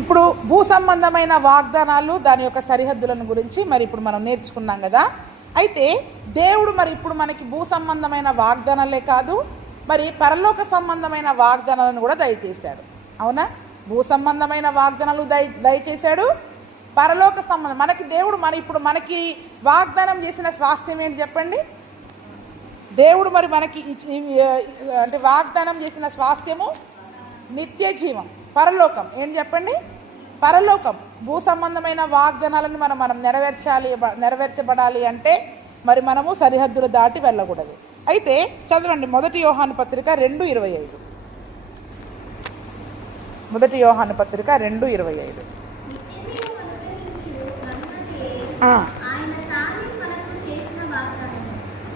ఇప్పుడు భూ సంబంధమైన వాగ్దానాలు దాని యొక్క సరిహద్దులను గురించి మరి ఇప్పుడు మనం నేర్చుకున్నాం కదా. అయితే దేవుడు మరి ఇప్పుడు మనకి భూ సంబంధమైన వాగ్దానాలే కాదు, మరి పరలోక సంబంధమైన వాగ్దానాలను కూడా దయచేశాడు. అవునా? భూ సంబంధమైన వాగ్దానాలు దయచేశాడు, పరలోక సంబంధం మనకి దేవుడు ఇప్పుడు మనకి వాగ్దానం చేసిన స్వాస్థ్యం ఏంటి చెప్పండి? దేవుడు మరి మనకి అంటే వాగ్దానం చేసిన స్వాస్థ్యము నిత్య జీవం, పరలోకం. ఏంటి చెప్పండి? పరలోకం. భూ సంబంధమైన వాగ్దానాలను మనం నెరవేర్చబడాలి అంటే మరి మనము సరిహద్దులు దాటి వెళ్ళకూడదు. అయితే చదవండి 1 యోహాను పత్రిక 2:25. 1 యోహాను పత్రిక 2:25.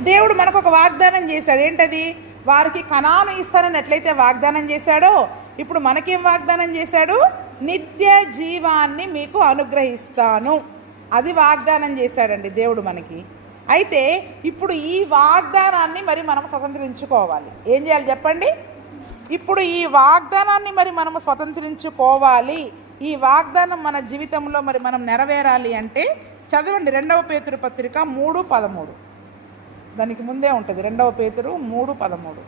దేవుడు మనకు ఒక వాగ్దానం చేశాడు. ఏంటది? వారికి కనాను ఇస్తానని ఎట్లయితే వాగ్దానం చేశాడో ఇప్పుడు మనకేం వాగ్దానం చేశాడు? నిత్య జీవాన్ని మీకు అనుగ్రహిస్తాను. అది వాగ్దానం చేశాడండి దేవుడు మనకి. అయితే ఇప్పుడు ఈ వాగ్దానాన్ని మరి మనం స్వతంత్రించుకోవాలి. ఏం చేయాలి చెప్పండి? ఇప్పుడు ఈ వాగ్దానాన్ని మరి మనము స్వతంత్రించుకోవాలి. ఈ వాగ్దానం మన జీవితంలో మరి మనం నెరవేరాలి అంటే చదవండి 2 పేతురు పత్రిక 3:13. దానికి ముందే ఉంటుంది 2 పేతురు 3:13.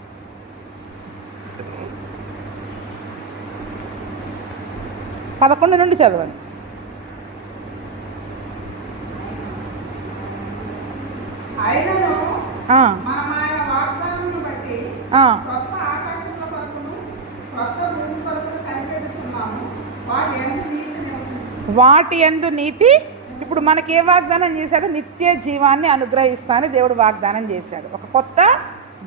11 నుండి చదవండి. వాటి యందు నీతి. ఇప్పుడు మనకి ఏ వాగ్దానం చేశాడు? నిత్య జీవాన్ని అనుగ్రహిస్తానని దేవుడు వాగ్దానం చేశాడు. ఒక కొత్త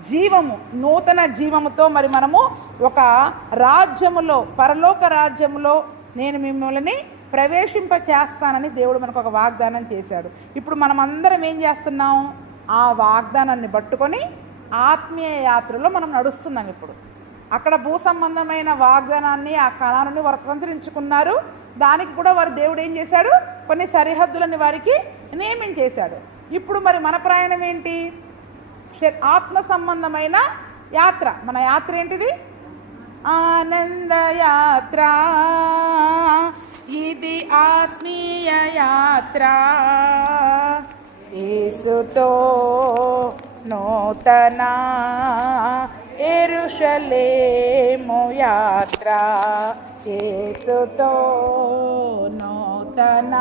జీవము, నూతన జీవముతో మరి మనము ఒక రాజ్యములో, పరలోక రాజ్యములో నేను మిమ్మల్ని ప్రవేశింప చేస్తానని దేవుడు మనకు ఒక వాగ్దానం చేశాడు. ఇప్పుడు మనం అందరం ఏం చేస్తున్నాం? ఆ వాగ్దానాన్ని పట్టుకొని ఆత్మీయ యాత్రలో మనం నడుస్తున్నాం. ఇప్పుడు అక్కడ భూ సంబంధమైన వాగ్దానాన్ని, ఆ కణాలని వారు స్వతంత్రించుకున్నారు. దానికి కూడా వారు దేవుడు ఏం చేశాడు? కొన్ని సరిహద్దులని వారికి నియమించేశాడు. ఇప్పుడు మరి మన ప్రయాణం ఏంటి? ఆత్మ సంబంధమైన యాత్ర. మన యాత్ర ఏంటిది? ఆనంద యాత్ర. ఇది ఆత్మీయ యాత్ర. యేసుతో నూతన యెరూషలేము యాత్ర. యేసుతో నూతన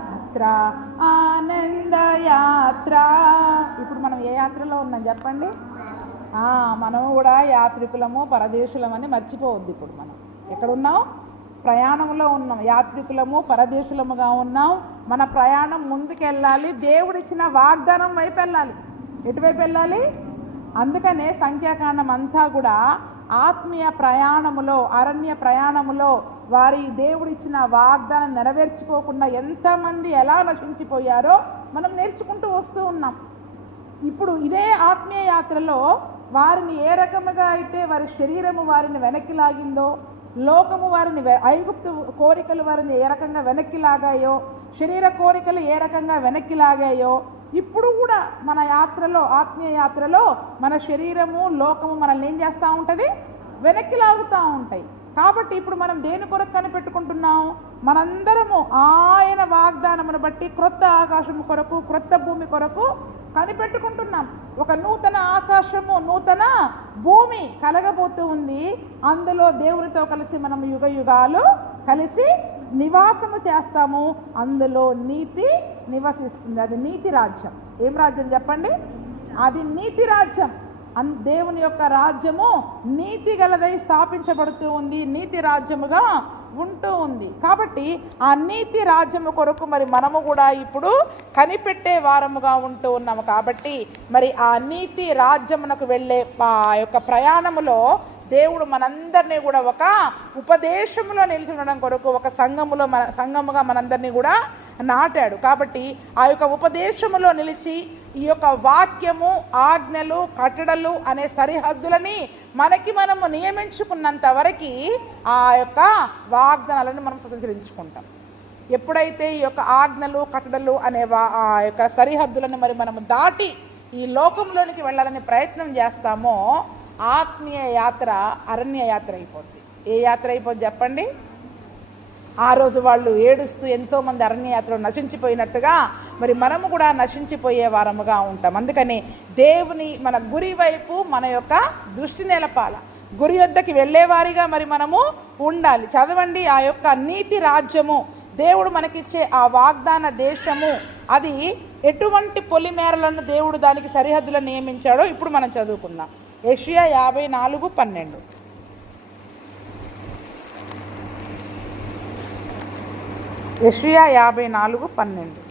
యాత్ర, ఆనంద యాత్ర. ఇప్పుడు మనం ఏ యాత్రలో ఉన్నాం చెప్పండి? మనము కూడా యాత్రికులము, పరదేశులమని మర్చిపోవద్దు. ఇప్పుడు మనం ఎక్కడున్నాం? ప్రయాణంలో ఉన్నాం. యాత్రికులము, పరదేశులముగా ఉన్నాం. మన ప్రయాణం ముందుకెళ్ళాలి. దేవుడిచ్చిన వాగ్దానం వైపు వెళ్ళాలి. ఎటువైపు వెళ్ళాలి? అందుకనే సంఖ్యాకాండం అంతా కూడా ఆత్మీయ ప్రయాణములో, అరణ్య ప్రయాణములో వారి దేవుడిచ్చిన వాగ్దానం నెరవేర్చుకోకుండా ఎంతమంది ఎలా నశించిపోయారో మనం నేర్చుకుంటూ వస్తూ ఉన్నాం. ఇప్పుడు ఇదే ఆత్మీయ యాత్రలో వారిని ఏ రకముగా అయితే వారి శరీరము వారిని వెనక్కి లాగిందో, లోకము వారిని, ఐగుప్తు కోరికలు వారిని ఏ రకంగా వెనక్కి లాగాయో, శరీర కోరికలు ఏ రకంగా వెనక్కి లాగాయో, ఇప్పుడు కూడా మన యాత్రలో, ఆత్మీయ యాత్రలో మన శరీరము, లోకము మనల్ని ఏం చేస్తూ ఉంటుంది? వెనక్కి లాగుతూ ఉంటాయి. కాబట్టి ఇప్పుడు మనం దేని కొరకు కనిపెట్టుకుంటున్నాం? మనందరము ఆయన వాగ్దానమును బట్టి క్రొత్త ఆకాశము కొరకు, క్రొత్త భూమి కొరకు కనిపెట్టుకుంటున్నాం. ఒక నూతన ఆకాశము, నూతన భూమి కలగబోతూ ఉంది. అందులో దేవునితో కలిసి మనం యుగ యుగాలు కలిసి నివాసము చేస్తాము. అందులో నీతి నివసిస్తుంది. అది నీతి రాజ్యం. ఏం రాజ్యం చెప్పండి? అది నీతి రాజ్యం. దేవుని యొక్క రాజ్యము నీతి గలదై స్థాపించబడుతూ ఉంది, నీతి రాజ్యముగా ఉంటూ ఉంది. కాబట్టి ఆ నీతి రాజ్యము కొరకు మరి మనము కూడా ఇప్పుడు కనిపెట్టే వారముగా ఉంటూ ఉన్నాము. కాబట్టి మరి ఆ నీతి రాజ్యమునకు వెళ్ళే ఆ యొక్క ప్రయాణములో దేవుడు మనందరినీ కూడా ఒక ఉపదేశములో నిలిచి ఉండడం కొరకు ఒక సంఘముగా మనందరినీ కూడా నాటాడు. కాబట్టి ఆ యొక్క ఉపదేశములో నిలిచి ఈ యొక్క వాక్యము, ఆజ్ఞలు, కట్టడలు అనే సరిహద్దులని మనము నియమించుకున్నంత వరకు ఆ యొక్క వాగ్దానాలను మనం స్వతంత్రించుకుంటాం. ఎప్పుడైతే ఈ యొక్క ఆజ్ఞలు, కట్టడలు అనే ఆ యొక్క సరిహద్దులను మనము దాటి ఈ లోకంలోనికి వెళ్ళాలని ప్రయత్నం చేస్తామో ఆత్మీయ యాత్ర అరణ్య యాత్ర అయిపోద్ది. ఏ యాత్ర అయిపోద్ది చెప్పండి? ఆ రోజు వాళ్ళు ఏడుస్తూ ఎంతోమంది అరణ్యయాత్రలో నశించిపోయినట్టుగా మరి మనము కూడా నశించిపోయే వారముగా ఉంటాం. అందుకని దేవుని మన గురి వైపు మన యొక్క దృష్టి నిలపాల. గురి వద్దకి వెళ్ళేవారిగా మరి మనము ఉండాలి. చదవండి, ఆ యొక్క నీతి రాజ్యము, దేవుడు మనకిచ్చే ఆ వాగ్దాన దేశము, అది ఎటువంటి పొలిమేరలను దేవుడు దానికి సరిహద్దులను నియమించాడో ఇప్పుడు మనం చదువుకుందాం. యెషయా 54:12. యెషయా 54:12.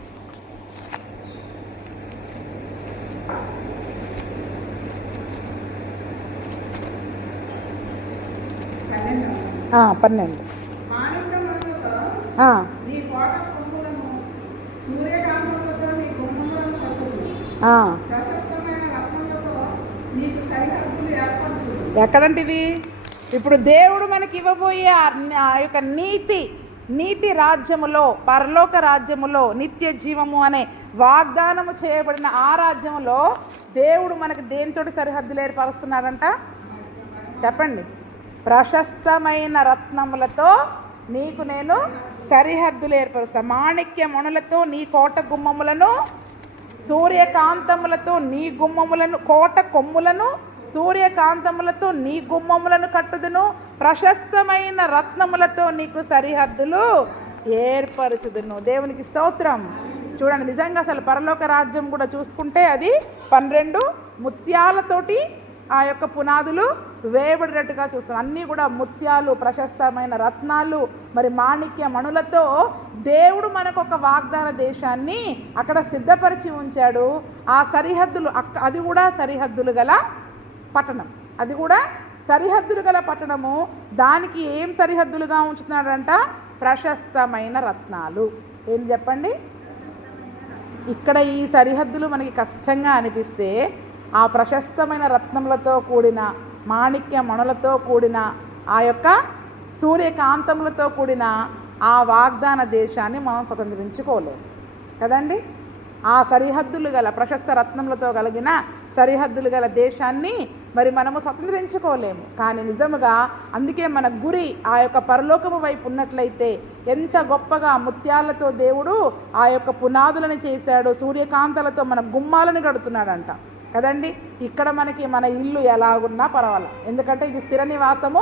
ఎక్కడంటిది? ఇప్పుడు దేవుడు మనకి ఇవ్వబోయే ఆ యొక్క నీతి రాజ్యములో, పరలోక రాజ్యములో, నిత్య జీవము అనే వాగ్దానము చేయబడిన ఆ రాజ్యములో దేవుడు మనకి దేనితోటి సరిహద్దులు ఏర్పరుస్తున్నాడంట చెప్పండి? ప్రశస్తమైన రత్నములతో నీకు నేను సరిహద్దులు ఏర్పరుస్తాను. మాణిక్య మణులతో నీ కోట గుమ్మములను, సూర్యకాంతములతో నీ గుమ్మములను, కోట కొమ్ములను సూర్యకాంతములతో నీ గుమ్మములను కట్టుదును, ప్రశస్తమైన రత్నములతో నీకు సరిహద్దులు ఏర్పరచుదును. దేవునికి స్తోత్రం. చూడండి, నిజంగా అసలు పరలోక రాజ్యం కూడా చూసుకుంటే అది 12 ముత్యాలతోటి ఆ యొక్క పునాదులు వేయబడినట్టుగా చూస్తాం. అన్నీ కూడా ముత్యాలు, ప్రశస్తమైన రత్నాలు, మరి మాణిక్య మణులతో దేవుడు మనకు ఒక వాగ్దాన దేశాన్ని అక్కడ సిద్ధపరిచి ఉంచాడు. ఆ సరిహద్దులు, అది కూడా సరిహద్దులు గల పట్టణం, అది కూడా సరిహద్దులు గల పట్టణము. దానికి ఏం సరిహద్దులుగా ఉంచుతున్నాడంట? ప్రశస్తమైన రత్నాలు. ఏం చెప్పండి? ఇక్కడ ఈ సరిహద్దులు మనకి కష్టంగా అనిపిస్తే ఆ ప్రశస్తమైన రత్నములతో కూడిన, మాణిక్య మణులతో కూడిన, ఆ యొక్క సూర్యకాంతములతో కూడిన ఆ వాగ్దాన దేశాన్ని మనం స్వతంత్రించుకోలేము కదండి. ఆ సరిహద్దులు గల, ప్రశస్త రత్నములతో కలిగిన సరిహద్దులు గల దేశాన్ని మరి మనము స్వతంత్రించుకోలేము. కానీ నిజముగా అందుకే మన గురి ఆ యొక్క పరలోకము వైపు ఉన్నట్లయితే ఎంత గొప్పగా ముత్యాలతో దేవుడు ఆ యొక్క పునాదులను చేశాడు, సూర్యకాంతలతో మన గుమ్మాలను కడుతున్నాడంట కదండి. ఇక్కడ మనకి మన ఇల్లు ఎలాగున్నా పర్వాలేదు, ఎందుకంటే ఇది స్థిర నివాసము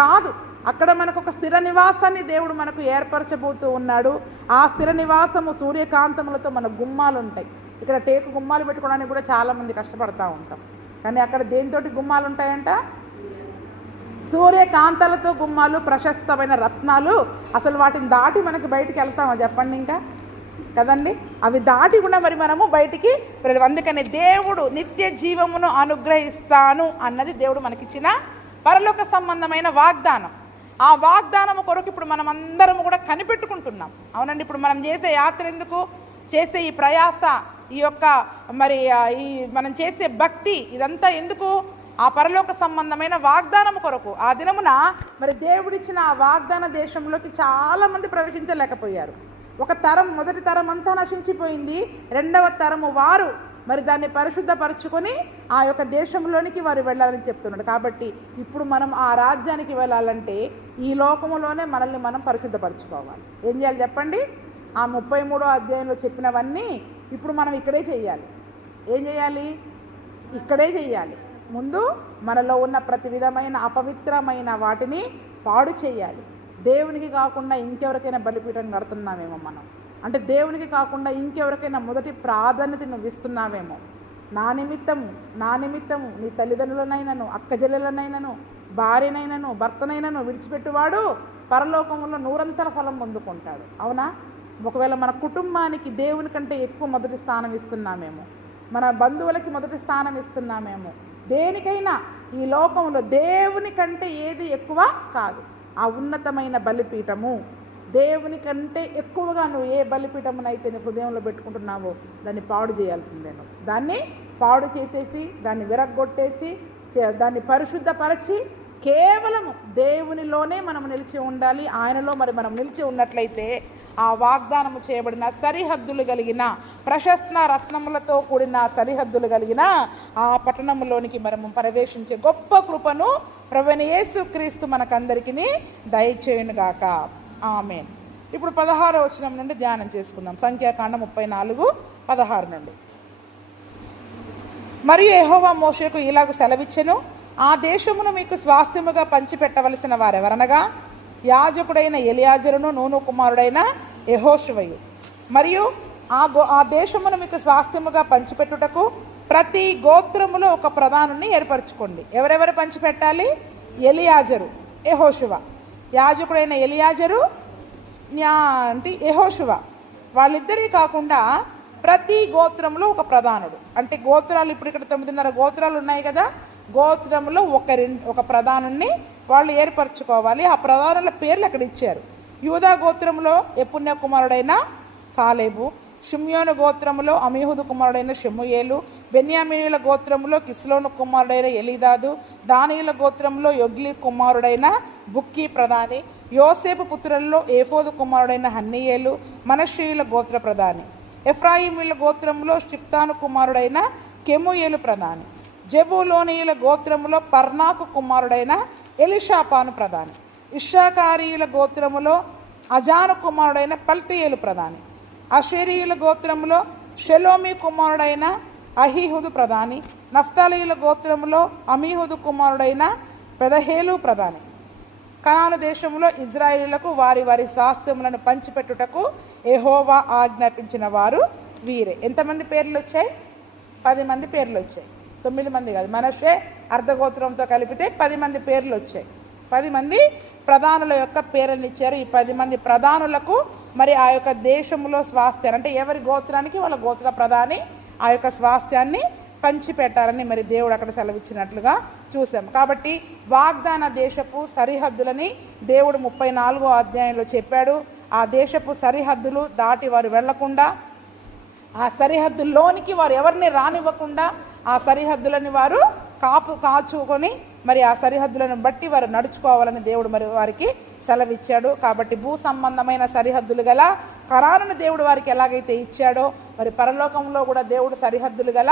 కాదు. అక్కడ మనకు ఒక స్థిర నివాసాన్ని దేవుడు మనకు ఏర్పరచబోతూ ఉన్నాడు. ఆ స్థిర నివాసము సూర్యకాంతములతో మన గుమ్మాలు ఉంటాయి. ఇక్కడ టేకు గుమ్మాలు పెట్టుకోవడానికి కూడా చాలామంది కష్టపడతా ఉంటాం, కానీ అక్కడ దేనితోటి గుమ్మాలు ఉంటాయంట? సూర్యకాంతాలతో గుమ్మాలు, ప్రశస్తమైన రత్నాలు. అసలు వాటిని దాటి మనకి బయటికి వెళ్తామా చెప్పండి? ఇంకా కదండి, అవి దాటి కూడా మరి మనము బయటికి. అందుకని దేవుడు నిత్య జీవమును అనుగ్రహిస్తాను అన్నది దేవుడు మనకిచ్చిన పరలోక సంబంధమైన వాగ్దానం. ఆ వాగ్దానము కొరకు ఇప్పుడు మనం అందరము కూడా కనిపెట్టుకుంటున్నాం. అవునండి, ఇప్పుడు మనం చేసే యాత్ర ఎందుకు, చేసే ఈ ప్రయాస, ఈ యొక్క మరి ఈ మనం చేసే భక్తి, ఇదంతా ఎందుకు? ఆ పరలోక సంబంధమైన వాగ్దానము కొరకు. ఆ దినమున మరి దేవుడిచ్చిన ఆ వాగ్దాన దేశంలోకి చాలామంది ప్రవేశించలేకపోయారు. ఒక తరం, మొదటి తరం అంతా నశించిపోయింది. రెండవ తరము వారు మరి దాన్ని పరిశుద్ధపరచుకొని ఆ యొక్క దేశంలోనికి వారు వెళ్ళాలని చెప్తున్నాడు. కాబట్టి ఇప్పుడు మనం ఆ రాజ్యానికి వెళ్ళాలంటే ఈ లోకములోనే మనల్ని మనం పరిశుద్ధపరచుకోవాలి. ఏం చేయాలి చెప్పండి? ఆ 33వ అధ్యాయంలో చెప్పినవన్నీ ఇప్పుడు మనం ఇక్కడే చేయాలి. ఏం చేయాలి? ఇక్కడే చేయాలి. ముందు మనలో ఉన్న ప్రతి విధమైన అపవిత్రమైన వాటిని పాడు చేయాలి. దేవునికి కాకుండా ఇంకెవరికైనా బలిపీఠం కడుతున్నామేమో మనం, అంటే దేవునికి కాకుండా ఇంకెవరికైనా మొదటి ప్రాధాన్యత నువ్వు ఇస్తున్నావేమో. నా నిమిత్తము నీ తల్లిదండ్రులనైనను, అక్కజెల్లెలనైనను, భార్యనైనను, భర్తనైనను విడిచిపెట్టువాడు పరలోకములో 100 ఫలం పొందుకుంటాడు. అవునా? ఒకవేళ మన కుటుంబానికి దేవుని కంటే ఎక్కువ మొదటి స్థానం ఇస్తున్నామేమో, మన బంధువులకి మొదటి స్థానం ఇస్తున్నామేమో. దేనికైనా ఈ లోకంలో దేవుని కంటే ఏది ఎక్కువ కాదు. ఆ ఉన్నతమైన బలిపీఠము, దేవుని కంటే ఎక్కువగా నువ్వు ఏ బలిపీఠమునైతే నీ హృదయంలో పెట్టుకుంటున్నావో దాన్ని పాడు చేయాల్సిందే. నువ్వు దాన్ని పాడు చేసేసి, దాన్ని విరగ్గొట్టేసి, దాన్ని పరిశుద్ధపరచి కేవలం దేవునిలోనే మనం నిలిచి ఉండాలి. ఆయనలో మరి మనం నిలిచి ఉన్నట్లయితే ఆ వాగ్దానము చేయబడిన సరిహద్దులు కలిగిన ప్రశస్త రత్నములతో కూడిన సరిహద్దులు కలిగిన ఆ పట్టణంలోనికి మనము ప్రవేశించే గొప్ప కృపను ప్రభువైన యేసుక్రీస్తు మనకందరికీ దయచేయునుగాక. ఆమేన్. ఇప్పుడు 16వ వచనం నుండి ధ్యానం చేసుకుందాం. సంఖ్యాకాండం 34:16 నుండి. మరియు యెహోవా మోషేకు ఇలాగ సెలవిచ్చెను, ఆ దేశమును మీకు స్వాస్థ్యముగా పంచిపెట్టవలసిన వారెవరనగా యాజకుడైన ఎలియాజరును నూను కుమారుడైన యెహోషువయు. మరియు ఆ దేశమును మీకు స్వాస్థ్యముగా పంచిపెట్టుటకు ప్రతి గోత్రములో ఒక ప్రధానుని ఏర్పరచుకోండి. ఎవరెవరు పంచిపెట్టాలి? ఎలియాజరు, యెహోషువ. యాజకుడైన ఎలియాజరు అంటే యెహోషువ, వాళ్ళిద్దరే కాకుండా ప్రతి గోత్రంలో ఒక ప్రధానుడు. అంటే గోత్రాలు ఇప్పుడు ఇక్కడ 9:30 గోత్రాలు ఉన్నాయి కదా, గోత్రంలో ఒక ప్రధానుణ్ణి వాళ్ళు ఏర్పరచుకోవాలి. ఆ ప్రధానుల పేర్లు అక్కడ ఇచ్చారు. యూదా గోత్రంలో యెఫున్నె కుమారుడైన కాలేబు, షిమ్యోను గోత్రములో అమీహుదు కుమారుడైన షెమూయేలు, బెన్యామీనుల గోత్రములో కిస్లోను కుమారుడైన ఎలీదాదు, దానియుల గోత్రంలో యొగ్లి కుమారుడైన బుక్కీ ప్రధాని, యోసేపు పుత్రులలో ఏఫోదు కుమారుడైన హన్నీయేలు మనష్షీయుల గోత్ర ప్రధాని, ఎఫ్రాయిమీయుల గోత్రంలో షిఫ్తాను కుమారుడైన కెమూయేలు ప్రధాని, జెబూలూనీయుల గోత్రములో పర్నాకు కుమారుడైన ఎలీషాపాను ప్రధాని, ఇశ్శాఖారీయుల గోత్రములో అజాను కుమారుడైన పల్తీయేలు ప్రధాని, అషేరీయుల గోత్రములో షెలోమి కుమారుడైన అహీహుదు ప్రధాని, నఫ్తాలీయుల గోత్రములో అమీహుదు కుమారుడైన పెదహేలు ప్రధాని. కనాను దేశంలో ఇజ్రాయేలీయులకు వారి వారి స్వాస్థ్యములను పంచిపెట్టుటకు యెహోవా ఆజ్ఞాపించిన వారు వీరే. ఎంతమంది పేర్లు వచ్చాయి? 10 మంది పేర్లు వచ్చాయి. 9 మంది కాదు, మనషే అర్ధగోత్రంతో కలిపితే 10 మంది పేర్లు వచ్చాయి. 10 మంది ప్రధానుల యొక్క పేర్లను ఇచ్చారు. ఈ 10 మంది ప్రధానులకు మరి ఆ యొక్క దేశంలో స్వాస్థ్యాన్ని, అంటే ఎవరి గోత్రానికి వాళ్ళ గోత్ర ప్రధాని ఆ యొక్క స్వాస్థ్యాన్ని పంచిపెట్టారని మరి దేవుడు అక్కడ సెలవిచ్చినట్లుగా చూసాం. కాబట్టి వాగ్దాన దేశపు సరిహద్దులని దేవుడు 34వ అధ్యాయంలో చెప్పాడు. ఆ దేశపు సరిహద్దులు దాటి వారు వెళ్లకుండా, ఆ సరిహద్దుల్లోనికి వారు ఎవరిని రానివ్వకుండా ఆ సరిహద్దులని వారు కాచుకొని మరి ఆ సరిహద్దులను బట్టి వారు నడుచుకోవాలని దేవుడు మరి వారికి సెలవిచ్చాడు. కాబట్టి భూ సంబంధమైన సరిహద్దులు గల కరారును దేవుడు వారికి ఎలాగైతే ఇచ్చాడో మరి పరలోకంలో కూడా దేవుడు సరిహద్దులు గల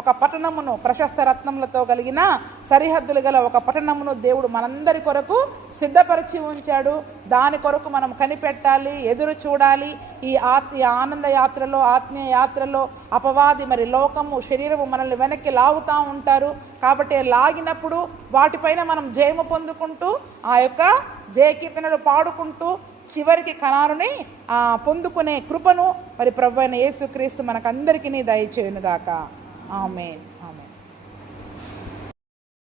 ఒక పట్టణమును, ప్రశస్త రత్నములతో కలిగిన సరిహద్దులు గల ఒక పట్టణమును దేవుడు మనందరి కొరకు సిద్ధపరిచి ఉంచాడు. దాని కొరకు మనం కనిపెట్టాలి, ఎదురు చూడాలి. ఈ ఆనంద యాత్రలో, ఆత్మీయ యాత్రలో అపవాది మరి లోకము, శరీరము మనల్ని వెనక్కి లాగుతూ ఉంటారు. కాబట్టి లాగినప్పుడు వాటిపైన మనం జయము పొందుకుంటూ ఆ యొక్క జయ కీర్తనలు పాడుకుంటూ చివరికి కనారుని పొందుకునే కృపను మరి ప్రభువైన యేసుక్రీస్తు మనకందరికీ దయచేయునుగాక. ఆమేన్.